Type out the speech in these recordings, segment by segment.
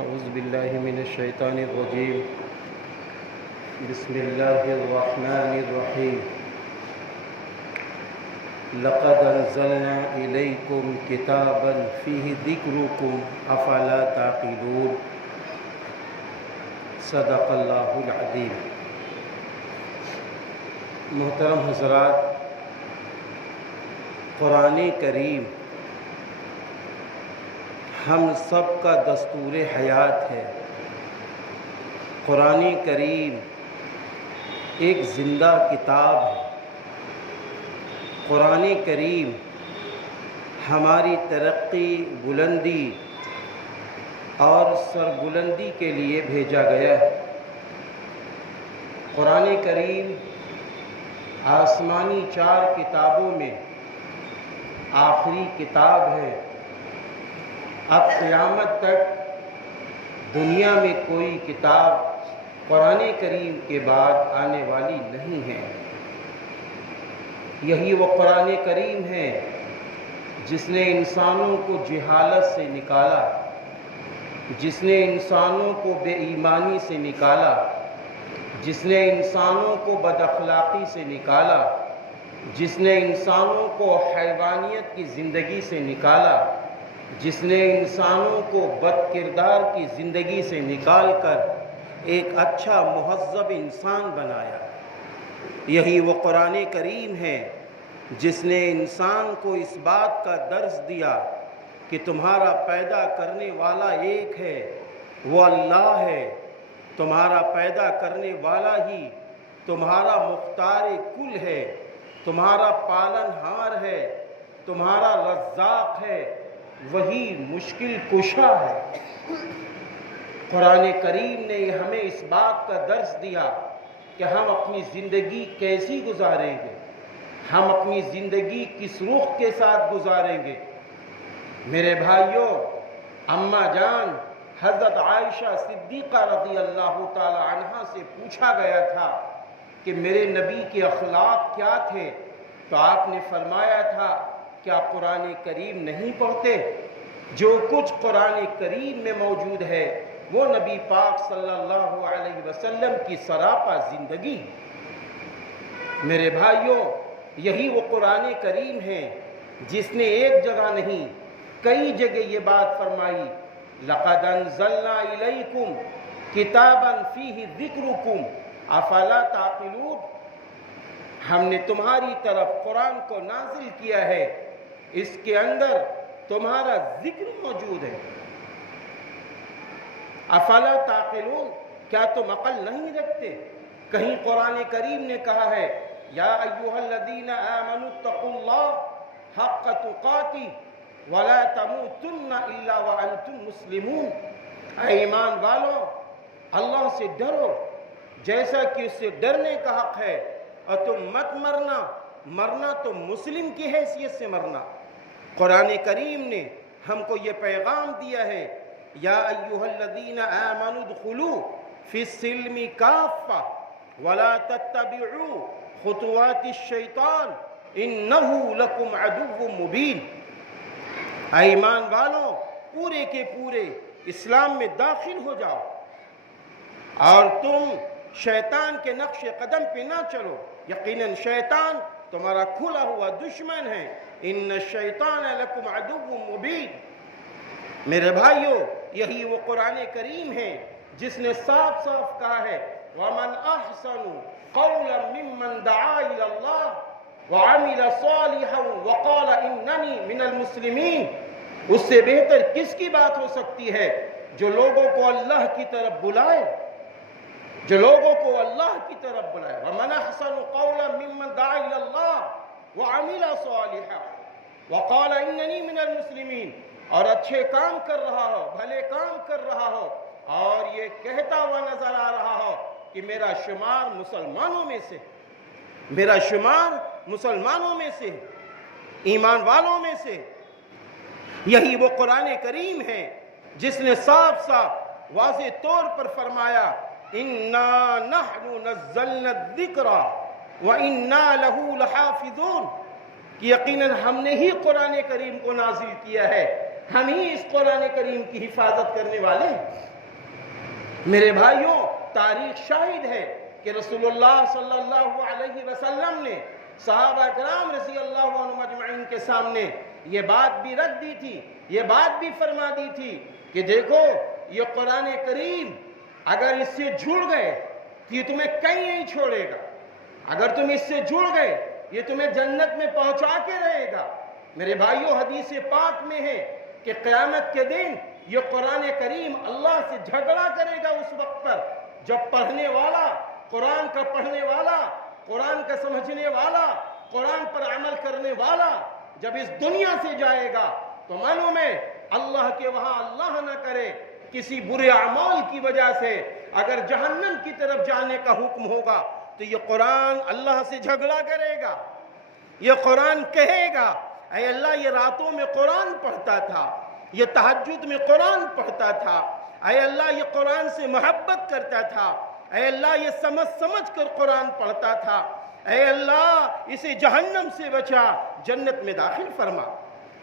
اعوذ باللہ من الشیطان الرجیم بسم اللہ الرحمن الرحیم لقد انزلنا الیکم کتابا فیہ ذکرکم افلا تعقلون صدق اللہ العظیم۔ محترم حضرات، قرآن کریم ہم سب کا دستور حیات ہے۔ قرآن کریم ایک زندہ کتاب ہے۔ قرآن کریم ہماری ترقی، بلندی اور سربلندی کے لیے بھیجا گیا ہے۔ قرآن کریم آسمانی 4 کتابوں میں آخری کتاب ہے۔ اب قیامت تک دنیا میں کوئی کتاب قرآن کریم کے بعد آنے والی نہیں ہے۔ یہی وہ قرآن کریم ہے جس نے انسانوں کو جہالت سے نکالا، جس نے انسانوں کو بے ایمانی سے نکالا، جس نے انسانوں کو بد اخلاقی سے نکالا، جس نے انسانوں کو حیوانیت کی زندگی سے نکالا، جس نے انسانوں کو بد کردار کی زندگی سے نکال کر ایک اچھا مہذب انسان بنایا۔ یہی وہ قرآن کریم ہے جس نے انسان کو اس بات کا درس دیا کہ تمہارا پیدا کرنے والا ایک ہے، وہ اللہ ہے۔ تمہارا پیدا کرنے والا ہی تمہارا مختار کل ہے، تمہارا پالن ہار ہے، تمہارا رزاق ہے، وہی مشکل کشا ہے۔ قرآن کریم نے ہمیں اس بات کا درس دیا کہ ہم اپنی زندگی کیسی گزاریں گے، ہم اپنی زندگی کس رخ کے ساتھ گزاریں گے۔ میرے بھائیوں، اماں جان حضرت عائشہ صدیقہ رضی اللہ تعالی عنہا سے پوچھا گیا تھا کہ میرے نبی کے اخلاق کیا تھے، تو آپ نے فرمایا تھا کیا قرآن کریم نہیں پڑھتے؟ جو کچھ قرآن کریم میں موجود ہے وہ نبی پاک صلی اللہ علیہ وسلم کی سراپا زندگی۔ میرے بھائیوں، یہی وہ قرآن کریم ہے جس نے ایک جگہ نہیں کئی جگہ یہ بات فرمائی، لقد انزلنا الیکم کتابا فیہ ذکرکم افلا تعقلون۔ ہم نے تمہاری طرف قرآن کو نازل کیا ہے، اس کے اندر تمہارا ذکر موجود ہے۔ افلا تعقلون، کیا تم عقل نہیں رکھتے؟ کہیں قرآن کریم نے کہا ہے یا ایھا الذین آمنوا اتقوا اللہ حق تقاتہ ولا تموتن الا وانتم مسلمون۔ اے ایمان والو، اللہ سے ڈرو جیسا کہ اس سے ڈرنے کا حق ہے، اور تم مت مرنا تو مسلم کی حیثیت سے مرنا۔ قرآن کریم نے ہم کو یہ پیغام دیا ہے یا ایھا الذین آمنوا ادخلوا فی السلم کافہ ولا تتبعوا خطوات الشیطان انہ لکم عدو مبین۔ اے ایمان والو، پورے کے پورے اسلام میں داخل ہو جاؤ اور تم شیطان کے نقش قدم پہ نہ چلو، یقیناً شیطان تمہارا کھلا ہوا دشمن ہے۔ ان الشیطان لکم عدو مبین۔ میرے بھائیوں، یہی وہ قرآن کریم ہے جس نے صاف صاف کہا ہے وَمَنْ أَحْسَنُ قَوْلًا مِّمَّنْ دَعَا إِلَى اللَّهِ وَعَمِلَ صَالِحًا وَقَالَ إِنَّنِي مِنَ الْمُسْلِمِينَ۔ اس سے بہتر کس کی بات ہو سکتی ہے جو لوگوں کو اللہ کی طرف بلائے، جو لوگوں کو اللہ کی طرف بلائے۔ وَمَنْ أَحْسَنُ قَوْلًا مِّمَّنْ دَعَا إِلَى اللَّهِ وَعَمِلَ صَالِحًا وَقَالَ إِنَّنِي مِنَ الْمُسْلِمِينَ، اور اچھے کام کر رہا ہو، بھلے کام کر رہا ہو، اور یہ کہتا ہوا نظر آ رہا ہو کہ میرا شمار مسلمانوں میں سے، میرا شمار مسلمانوں میں سے، ایمان والوں میں سے۔ یہی وہ قرآن کریم ہے جس نے صاف صاف واضح طور پر فرمایا اِنَّا نَحْنُ نَزَّلْنَا الذِّكْرَ وَإِنَّا لَهُ لَحَافِظُونَ، کہ یقیناً ہم نے ہی قرآن کریم کو نازل کیا ہے، ہم ہی اس قرآن کریم کی حفاظت کرنے والے ہیں۔ میرے بھائیوں، تاریخ شاہد ہے کہ رسول اللہ صلی اللہ علیہ وسلم نے صحابہ کرام رضی اللہ عنہم اجمعین کے سامنے یہ بات بھی رکھ دی تھی، یہ بات بھی فرما دی تھی کہ دیکھو یہ قرآن کریم اگر اس سے جڑ گئے تو یہ تمہیں کہیں نہیں چھوڑے گا، اگر تم اس سے جڑ گئے یہ تمہیں جنت میں پہنچا کے رہے گا۔ میرے بھائیوں، حدیث پاک میں ہے کہ قیامت کے دن یہ قرآن کریم اللہ سے جھگڑا کرے گا اس وقت پر جب پڑھنے والا، قرآن کا پڑھنے والا، قرآن کا سمجھنے والا، قرآن پر عمل کرنے والا جب اس دنیا سے جائے گا تو معلوم ہے اللہ کے وہاں اللہ نہ کرے کسی برے اعمال کی وجہ سے اگر جہنم کی طرف جانے کا حکم ہوگا تو یہ قرآن اللہ سے جھگڑا کرے گا، یہ قرآن کہے گا اے اللہ یہ راتوں میں قرآن پڑھتا تھا، یہ تہجد میں قرآن پڑھتا تھا، اے اللہ یہ قرآن سے محبت کرتا تھا، اے اللہ یہ سمجھ کر قرآن پڑھتا تھا، اے اللہ اسے جہنم سے بچا، جنت میں داخل فرما۔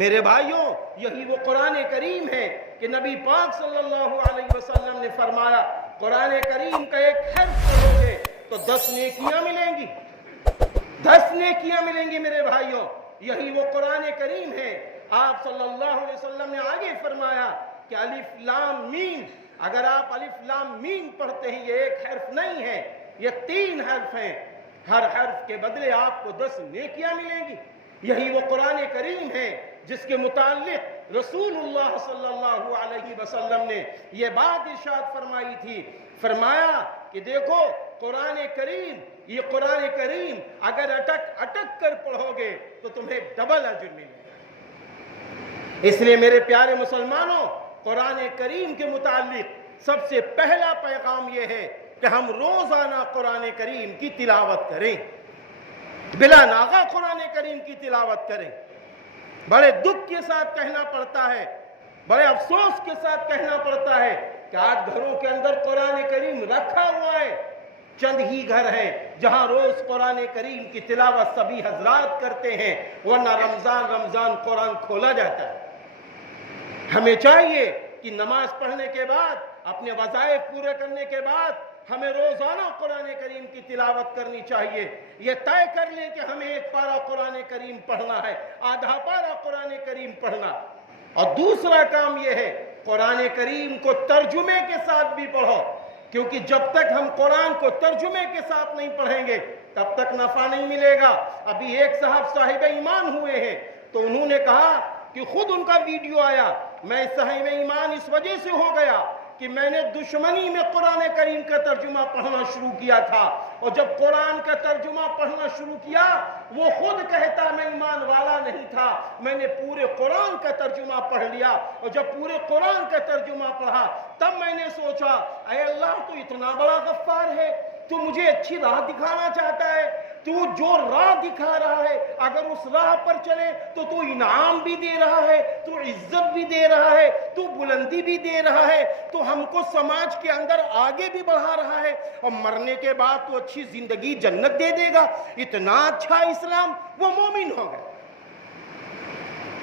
میرے بھائیوں، یہی وہ قرآن کریم ہے کہ نبی پاک صلی اللہ علیہ وسلم نے فرمایا قرآن کریم کا ایک حرف پڑھو گے تو 10 نیکیاں ملیں گی، 10 نیکیاں ملیں گی۔ میرے بھائیوں، یہی وہ قرآن کریم ہے۔ آپ صلی اللہ علیہ وسلم نے آگے فرمایا کہ الف لام میم، اگر آپ الف لام میم پڑھتے ہیں یہ ایک حرف نہیں ہے، یہ 3 حرف ہیں، ہر حرف کے بدلے آپ کو 10 نیکیاں ملیں گی۔ یہی وہ قرآن کریم ہے جس کے متعلق رسول اللہ صلی اللہ علیہ وسلم نے یہ بات ارشاد فرمائی تھی، فرمایا کہ دیکھو قرآن کریم، یہ قرآن کریم اگر اٹک کر پڑھو گے تو تمہیں ڈبل اجر ملے گا۔ اس لیے میرے پیارے مسلمانوں، قرآن کریم کے متعلق سب سے پہلا پیغام یہ ہے کہ ہم روزانہ قرآن کریم کی تلاوت کریں، بلا ناغہ قرآن کریم کی تلاوت کریں۔ بڑے دکھ کے ساتھ کہنا پڑتا ہے، بڑے افسوس کے ساتھ کہنا پڑتا ہے کہ آج گھروں کے اندر قرآن کریم رکھا ہوا ہے، چند ہی گھر ہیں جہاں روز قرآن کریم کی تلاوت سبھی حضرات کرتے ہیں، ورنہ رمضان قرآن کھولا جاتا ہے۔ ہمیں چاہیے کہ نماز پڑھنے کے بعد، اپنے وظائف پورے کرنے کے بعد ہمیں روزانہ قرآن کریم کی تلاوت کرنی چاہیے۔ یہ طے کر لیں کہ ہمیں 1 پارہ قرآن کریم پڑھنا ہے، آدھا پارہ قرآن کریم پڑھنا۔ اور دوسرا کام یہ ہے قرآن کریم کو ترجمے کے ساتھ بھی پڑھو، کیونکہ جب تک ہم قرآن کو ترجمے کے ساتھ نہیں پڑھیں گے تب تک نفع نہیں ملے گا۔ ابھی ایک صاحب ایمان ہوئے ہیں تو انہوں نے کہا کہ خود ان کا ویڈیو آیا، میں صاحب ایمان اس وجہ سے ہو گیا کہ میں نے دشمنی میں قرآن کریم کا ترجمہ پڑھنا شروع کیا تھا، اور جب قرآن کا ترجمہ پڑھنا شروع کیا وہ خود کہتا میں ایمان والا نہیں تھا، میں نے پورے قرآن کا ترجمہ پڑھ لیا، اور جب پورے قرآن کا ترجمہ پڑھا تب میں نے سوچا اے اللہ تو اتنا بڑا غفار ہے، تو مجھے اچھی راہ دکھانا چاہتا ہے، تو جو راہ دکھا رہا ہے اگر اس راہ پر چلے تو تو انعام بھی دے رہا ہے، تو عزت بھی دے رہا ہے، تو بلندی بھی دے رہا ہے، تو ہم کو سماج کے اندر آگے بھی بڑھا رہا ہے، اور مرنے کے بعد تو اچھی زندگی جنت دے دے گا۔ اتنا اچھا اسلام، وہ مومن ہو گئے۔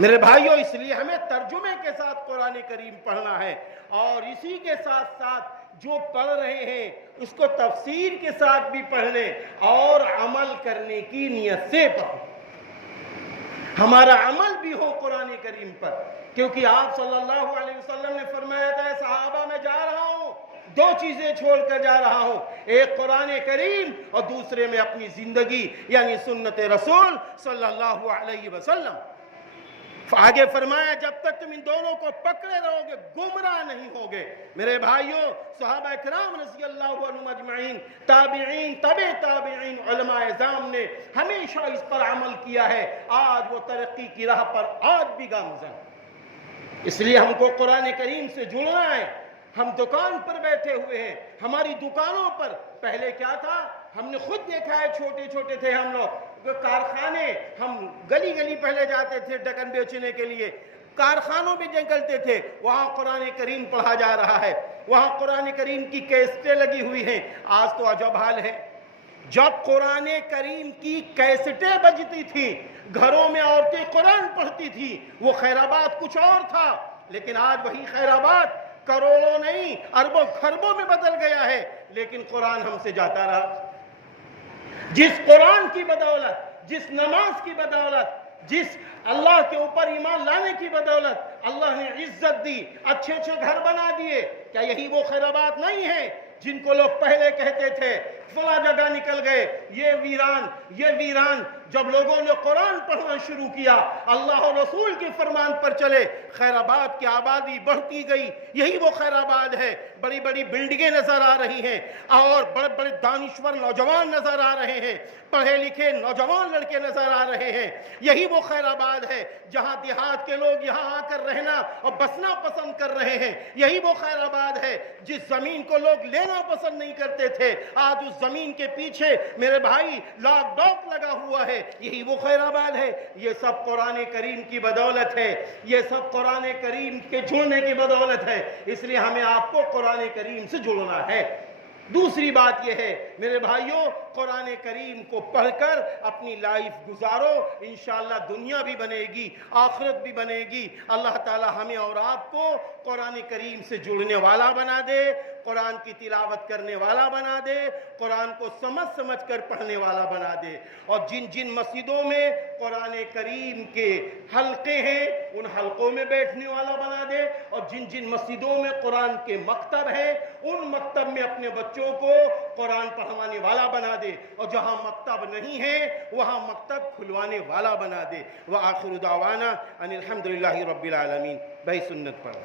میرے بھائیوں، اس لیے ہمیں ترجمے کے ساتھ قرآن کریم پڑھنا ہے، اور اسی کے ساتھ ساتھ جو پڑھ رہے ہیں اس کو تفسیر کے ساتھ بھی پڑھ لیں اور عمل کرنے کی نیت سے پڑھیں، ہمارا عمل بھی ہو قرآن کریم پر، کیونکہ آپ صلی اللہ علیہ وسلم نے فرمایا تھا صحابہ میں جا رہا ہوں 2 چیزیں چھوڑ کر جا رہا ہوں، ایک قرآن کریم اور دوسرے میں اپنی زندگی یعنی سنت رسول صلی اللہ علیہ وسلم۔ آگے فرمایا جب تک تم ان دونوں کو پکڑے رہو گے گمراہ نہیں ہوگے۔ میرے بھائیوں، صحابہ کرام رضی اللہ عنہم اجمعین، تابعین، تبع تابعین، علماء اعظام نے ہمیشہ اس پر عمل کیا ہے، آج وہ ترقی کی راہ پر آج بھی گامزن۔ اس لیے ہم کو قرآن کریم سے جڑنا ہے۔ ہم دکان پر بیٹھے ہوئے ہیں، ہماری دکانوں پر پہلے کیا تھا ہم نے خود دیکھا ہے، چھوٹے چھوٹے تھے ہم لوگ، کارخانے، ہم گلی گلی پہلے جاتے تھے ڈکن بیچنے کے لیے، کارخانوں میں نکلتے تھے، وہاں قرآن کریم پڑھا جا رہا ہے، وہاں قرآن کریم کی کیسٹیں لگی ہوئی ہیں۔ آج تو عجب حال ہے، جب قرآن کریم کی کیسٹیں بجتی تھی، گھروں میں عورتیں قرآن پڑھتی تھی، وہ خیر آباد کچھ اور تھا، لیکن آج وہی خیر آباد کروڑوں نہیں اربوں خربوں میں بدل گیا ہے، لیکن قرآن ہم سے جاتا رہا۔ جس قرآن کی بدولت، جس نماز کی بدولت، جس اللہ کے اوپر ایمان لانے کی بدولت اللہ نے عزت دی، اچھے اچھے گھر بنا دیے، کیا یہی وہ خیر آباد نہیں ہے جن کو لوگ پہلے کہتے تھے فلاں جگہ نکل گئے، یہ ویران یہ ویران؟ جب لوگوں نے قرآن پڑھنا شروع کیا، اللہ اور رسول کے فرمان پر چلے، خیر آباد کی آبادی بڑھتی گئی۔ یہی وہ خیر آباد ہے، بڑی بڑی بلڈنگیں نظر آ رہی ہیں اور بڑے بڑے دانشور نوجوان نظر آ رہے ہیں، پڑھے لکھے نوجوان لڑکے نظر آ رہے ہیں۔ یہی وہ خیر آباد ہے جہاں دیہات کے لوگ یہاں آ کر رہنا اور بسنا پسند کر رہے ہیں۔ یہی وہ خیر آباد ہے جس زمین کو لوگ لینا پسند نہیں کرتے تھے، آج اس زمین کے پیچھے میرے بھائی لاک ڈاک لگا ہوا ہے۔ یہی وہ خیر آباد ہے۔ یہ سب قرآن کریم کی بدولت ہے، یہ سب قرآن کریم کے جڑنے کی بدولت ہے، اس لیے ہمیں آپ کو قرآن کریم سے جڑنا ہے۔ دوسری بات یہ ہے میرے بھائیوں، قرآن کریم کو پڑھ کر اپنی لائف گزارو، انشاءاللہ دنیا بھی بنے گی، آخرت بھی بنے گی۔ اللہ تعالی ہمیں اور آپ کو قرآن کریم سے جڑنے والا بنا دے، قرآن کی تلاوت کرنے والا بنا دے، قرآن کو سمجھ سمجھ کر پڑھنے والا بنا دے، اور جن جن مسجدوں میں قرآن کریم کے حلقے ہیں ان حلقوں میں بیٹھنے والا بنا دے، اور جن جن مسجدوں میں قرآن کے مکتب ہیں ان مکتب میں اپنے بچوں کو قرآن پڑھوانے والا بنا دے، اور جہاں مکتب نہیں ہے وہاں مکتب کھلوانے والا بنا دے۔ وآخر دعوانا ان الحمدللہ رب العالمین۔ بھائی سنت پڑھ